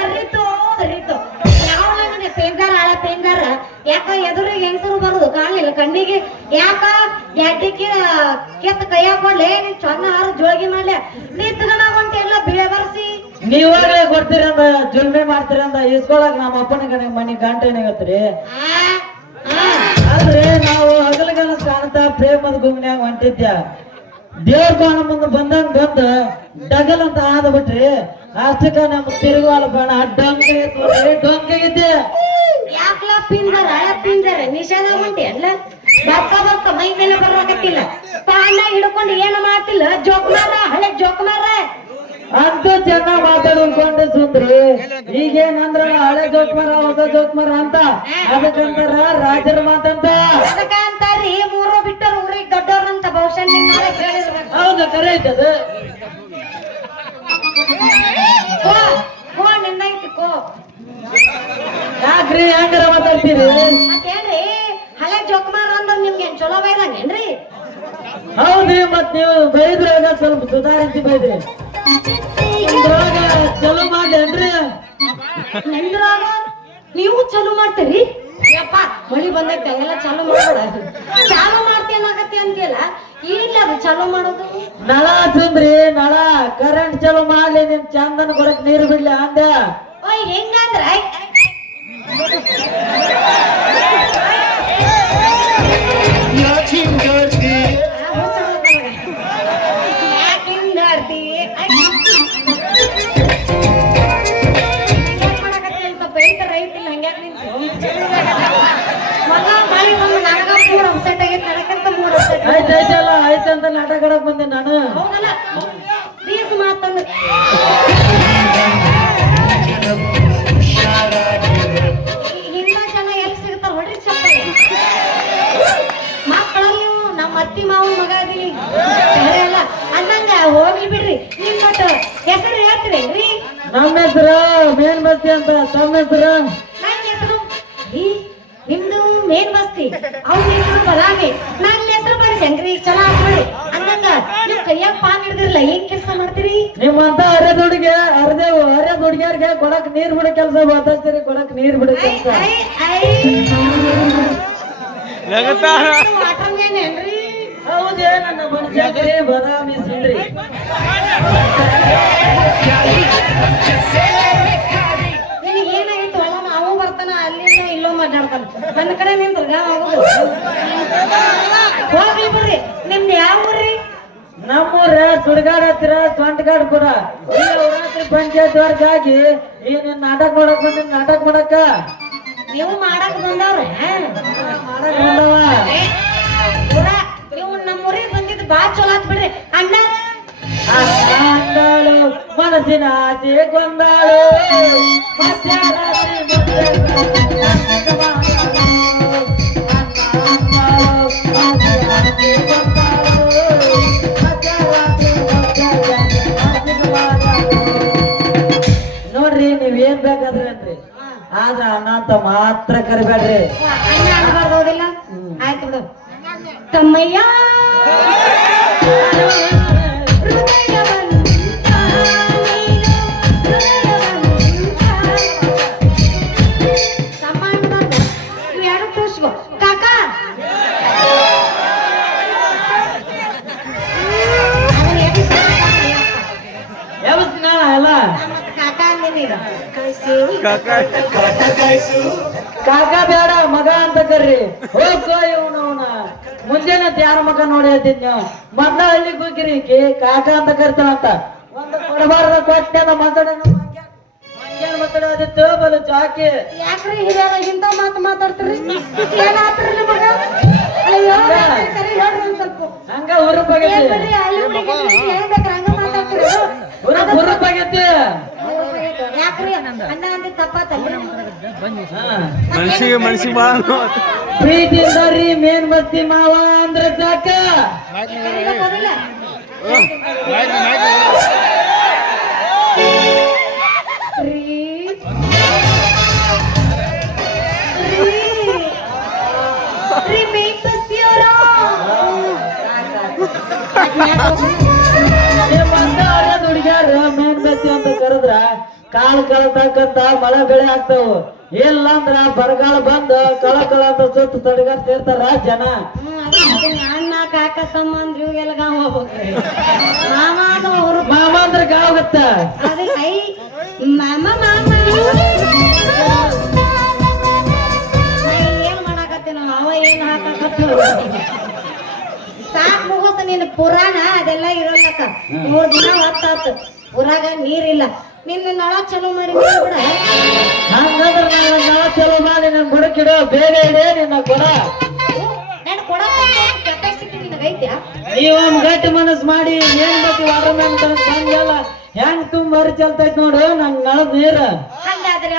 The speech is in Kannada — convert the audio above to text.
ಅರಿತು ಅರಿತು ಯಾವ ನಮ್ಮನೆ ಪೇಂಗಾರ ಹಳೆ ಪೇಂಗಾರ ಯಾಕ ಎದುರಿಗೆ ಹೆಂಗಸರು ಬರುದು ಕಾಣಲಿಲ್ಲ ಕಣ್ಣಿಗೆ ಯಾಕ ಎಡ್ಡಿಗೆ ಕೆತ್ತ ಕೈ ಹಾಕೊಂಡ್ಲೆ ನೀನ್ ಚನ್ನ ಹಾರ ಜೋಗಿ ಮಾಡ್ಲೆ ನಿಂತ್ಕೊಂಡ ಹೊಂಟೆ ಎಲ್ಲ ಬಿಳೆ ಬರ್ಸಿ ನೀವಾಗಲೇ ಕೊಡ್ತೀರಂದ ಜುಲ್ಮೆ ಮಾಡ್ತೀರಂದ ಇಸ್ಕೊಳಕ್ ನಮ್ಮ ಅಪ್ಪನ ಮನಿ ಗಂಟೆನಾಗತ್ರಿ ಆದ್ರೆ ನಾವು ಹಗಲಗನ ಕಾಣ್ತಾ ಪ್ರೇಮದ ಗುಮ್ನ್ಯಾಗ ಹೊಂಟಿದ್ಯ ದೇವ್ರ ಬಾಣ ಮುಂದೆ ಬಂದಂಗ ಬಂದ ಡಗಲ್ ಅಂತ ಆದ ಬಿಟ್ರಿ ಅಷ್ಟಕ್ಕ ನಮ್ ತಿರುಗಾಲ ಬಾಣ ಡೊಂಕಿದ್ದೆ ಯಾಕಲ ಪಿಂದರ ಹಳೆ ಪಿಂದರ ನಿಷೇಧ ಹೊಂಟಿ ಅಲ್ಲ ಬಕ್ಕ ಬಕ್ಕ ಮೈ ಮೇಲೆ ಬರಕತ್ತಿಲ್ಲ ಪಾಣ ಹಿಡ್ಕೊಂಡು ಏನು ಮಾಡ್ತಿಲ್ಲ ಜೋಕ್ಮಾರ ಹಳೆ ಜೋಕ್ಮಾರ ಅಂತೂ ಚೆನ್ನಾಗ್ ಮಾತಾಡ್ಕೊಂಡು ಸುಂದ್ರಿ ಈಗೇನಂದ್ರ ಹಳೆ ಜೋಕ್ಮರ ಹೊಸ ಜೋಕ್ಮರ ಅಂತ ಅದಕ್ಕಂತಾರ ರಾಜರ ಮಾತಂತ ಅದಕ್ಕ ಅಂತಾರಿ ಮೂರು ಬಿಟ್ಟರು ಊರಿಗೆ ದೊಡ್ಡವ್ರಂತ ಬಹುಶಃ ನಿಮ್ಮ ಕೇಳಿರ್ಬೇಕು ಹೌದು ಕರೆ ಐತದ ಕೋ ನಿಂದೈತಿ ಕೋ ಯಾಕ್ರಿ ಹೆಂಗಾರ ಮಾತಾಡ್ತೀರಿ ಮತ್ತೇನ್ರಿ ಹಳೆ ಜೋಕ್ಮಾರ ಅಂದ್ರ ನಿಮ್ಗೆ ಚಲೋ ಬೈದಂಗೇನ್ರಿ ಹೌದ್ರಿ ಮತ್ ನೀವು ಬೈದ್ರಾಗ ಸ್ವಲ್ಪ ಸುಧಾರಿಸಿ ಬೈದ್ರಿ ಇದ್ರೊಳಗ ಚಲೋ ಮಾಡ್ಲೇನ್ರಿ ನಿಂದ್ರಾಗ ನೀವು ಚಾಲು ಮಾಡ್ತೀರಿ ಯಪ್ಪ ಮಳಿ ಬಂದೈತೆ ಹಂಗೆಲ್ಲ ಚಾಲು ಮಾಡೋಣ ಚಾಲು ಮಾಡ್ತೇನಾಗತ್ತೆ ಅಂತೀಯಲ್ಲ ಇಲ್ಲ ಅದು ಚಾಲು ಮಾಡೋದು ನಳ ಹಚ್ಚಂದ್ರಿ ನಳ ಕರೆಂಟ್ ಚಲೋ ಮಾಡ್ಲಿ ನಿಮ್ ಚಂದನ್ ಕೊಡಕ್ ನೀರು ಬಿಡ್ಲಿ ಅಂದ ಓಯ್ ಹೆಂಗಂದ್ರ ಆಯ್ತಾಯ್ತಲ್ಲ ಆಯ್ತಂತ ನಾಟಕ ಆಡಕ್ ಬಂದೆ ನಾನು ಹೌದಲ್ಲ ಪ್ಲೀಸ್ ಮಾತಂದ್ರೆ ಹಿಂದ ಜನ ಎಲ್ಲಿ ಸಿಗ್ತಾರ ಹೊಡ್ರಿ ಚಪ್ಪಲಿ ಮಕ್ಕಳಲ್ಲಿ ನಮ್ಮ ಅತ್ತಿ ಮಾವನ ಮಗ ಅದೀನಿ ಅಲ್ಲ ಅಂದಂಗ ಹೋಗ್ಲಿ ಬಿಡ್ರಿ ನಿಮ್ ಒಟ್ಟು ಹೆಸರು ಹೇಳ್ತೀರೇನ್ರಿ ನಮ್ಮ ಹೆಸರು ಮೇನ್ ಬಸ್ತಿ ಅಂತ ತಮ್ಮ ಹೆಸರು ನನ್ನ ಹೆಸರು ನಿಮ್ದು ಮೇನ್ ಬಸ್ತಿ ಅವ್ನ ಹೆಸರು ಬದಾಮಿ ನನ್ನ ಹೆಸರು ಬರೀ ಶಂಕರಿ ಚಲೋ ಹಾಕೊಳ್ಳಿ ಅಂದಂಗ ನೀವು ಕೈಯಾಗ ಪಾನ್ ಹಿಡ್ದಿರಲ್ಲ ಏನ್ ಕೆಲಸ ಮಾಡ್ತೀರಿ ನಿಮ್ಮಂತ ಅರೆದ ಹುಡುಗಿಯರ್ಗೆ ಕೊಡಕ್ ನೀರ್ ಬಿಡ ಕೆಲಸ ಮಾತಾಡ್ತೀರಿ ಕೊಡಕ್ ನೀರ್ ಬಿಡ ಕೆಲಸ ವಾಟರ್ ಮ್ಯಾನ್ ಏನ್ರಿ ಹೌದೇ ನನ್ನ ಮನುಷ್ಯ ಬದಾಮಿ ಸುಂದ್ರಿ ನಿನಗೆ ಏನಾಗಿತ್ತು ಅಲ್ಲ ನಾವು ಬರ್ತಾನ ಅಲ್ಲಿಂದ ಇಲ್ಲೋ ಮಾತಾಡ್ತಾನ ನನ್ನ ಕಡೆ ನಿಂತ ಹೋಗ್ಲಿ ಬಿಡ್ರಿ ನಿಮ್ದು ಯಾವ ಊರ್ರಿ ನಮ್ಮೂರ ಸುಡ್ಗಾಡ್ ಹತ್ತಿರ ಸೊಂಟಗಾಡ್ಪುರ ಈ ರಾತ್ರಿ ಪಂಚಾಯತ್ ವರ್ಗಾಗಿ ಈ ನಿನ್ ನಾಟಕ ಮಾಡಕ್ ಬಂದಿನ್ ನಾಟಕ ಮಾಡಕ್ಕ ನೀವು ಮಾಡಕ್ ಬಂದವ್ರ ಮಾಡಕ್ ಬಂದವ ನೀವು ನಮ್ಮ ಊರಿಗೆ ಬಂದಿದ್ದು ಬಾ ಚಲೋ ಆತ್ ಬಿಡ್ರಿ ಅಣ್ಣ ಅಂದಾಳು ಮನಸ್ಸಿನ ಆಸೆ ಗೊಂದಾಳು ನೋಡ್ರಿ ನೀವ್ ಏನ್ ಬೇಕಾದ್ರೇನ್ರಿ ಆದ್ರ ಅಣ್ಣ ಅಂತ ಮಾತ್ರ ಕರಿಬೇಡ್ರಿ ಅಣ್ಣ ಅನ್ಬಾರ್ದೋದಿಲ್ಲ ಆಯ್ತು ಬಿಡು ತಮ್ಮಯ್ಯ ಕಾಕ ಬೇಡ ಮಗ ಅಂತ ಕರ್ರಿ ಹೋಗೋ ಇವನವನ ಮುಂಜಾನೆ ಯಾರ ಮಗ ನೋಡಿ ಹೇಳ್ತಿದ್ ನೀವು ಮೊದ್ಲ ಹಳ್ಳಿಗೆ ಹೋಗಿರಿ ಕಾಕ ಅಂತ ಕರ್ತಾನಂತ ಒಂದು ಕೊಡಬಾರ್ದ ಕೊಟ್ಟೆ ಮಾತಾಡೋದಿತ್ತು ಬಲು ಚಾಕಿ ಯಾಕ್ರಿ ಹಿರಿಯರ ಇಂತ ಮಾತು ಮಾತಾಡ್ತೀರಿ ಏನಾತ್ರಿ ನಿಮಗ ಅಯ್ಯೋ ಸರಿ ಹೇಳ್ರಿ ಒಂದ್ ಸ್ವಲ್ಪ ಹಂಗ ಹುರುಪಾಗೈತಿ ಹಂಗ ಮಾತಾಡ್ತೀರಿ ಹುರುಪಾಗೈತಿ ಯಾಕ್ರಿ ಅಣ್ಣ ಅಂದಿ ತಪ್ಪಾತಲ್ಲ ಮನ್ಸಿಗೆ ಬಾ ಪ್ರೀತಿಯಿಂದ ರೀ ಮೇನ್ ಬಸ್ತಿ ಮಾವ ಅಂದ್ರೆ ಸಾಕ ಹುಡುಗ್ಯಾರ ಮೇನ್ ಬಸ್ತಿ ಬರ್ತೀವಿ ಅಂತ ಕರೆದ್ರ ಕಾಳು ಕಳತಕ್ಕಂತ ಮಳೆ ಬೆಳೆ ಆಗ್ತಾವು. ಇಲ್ಲ ಅಂದ್ರ ಬರಗಾಲ ಬಂದ ಕಳ ಅಂತ ಸುತ್ತ ತಡಗಾರ್ ಸೇರ್ತಾರ ಜನ. ಅಣ್ಣ ಕಾಕ ತಮ್ಮ ಅಂದ್ರ ಇವಾಗೆಲ್ಲ ಗಾಂವ್ ಹೋಗ್ಬೇಕ್ರಿ. ಮಾಮ ಅದು ಅವ್ರು ಮಾಮ ಅಂದ್ರ ಗಾವಗತ್ತ. ಅದೇ ಐ ಮಾಮ ಮಾಮ ಏನ್ ಮಾಡಾಕತ್ತಿ ನಮ್ಮ ಅವ ಏನ್ ಹಾಕಾಕತ್ತ ಸಾಕ್ ಮುಗೋತ ನಿನ್ನ ಪುರಾಣ ಅದೆಲ್ಲ ಇರಲ್ಲಕ್ಕ. 3 ದಿನ ಹೊತ್ತಾತು ಊರಾಗ ನೀರಿಲ್ಲ. ನಿನ್ನ ನಳ ಚಲೋ ಮಾಡಿ ಬಿಡ. ಹಂಗಂದ್ರ ನಾನು ನಳ ಚಲೋ ಮಾಡಿ ನನ್ ಬುಡಕಿಡೋ ಬೇಗ ಇಡೇ ನಿನ್ನ ಕೊಡ. ನಾನು ಕೊಡ ಕೆಪಾಸಿಟಿ ನಿನಗೈತ್ಯಾ? ನೀವೊಂದ್ ಗಟ್ಟಿ ಮನಸ್ ಮಾಡಿ ಏನ್ ಬೇಕು ವಾಟರ್ ಮ್ಯಾನ್ ಬಂದಲ್ಲ ಹೆಂಗ್ ತುಂಬ ಹರಿ ಚಲ್ತೈತ್ ನೋಡು ನನ್ ನಳದ ನೀರ. ಹಂಗಾದ್ರೆ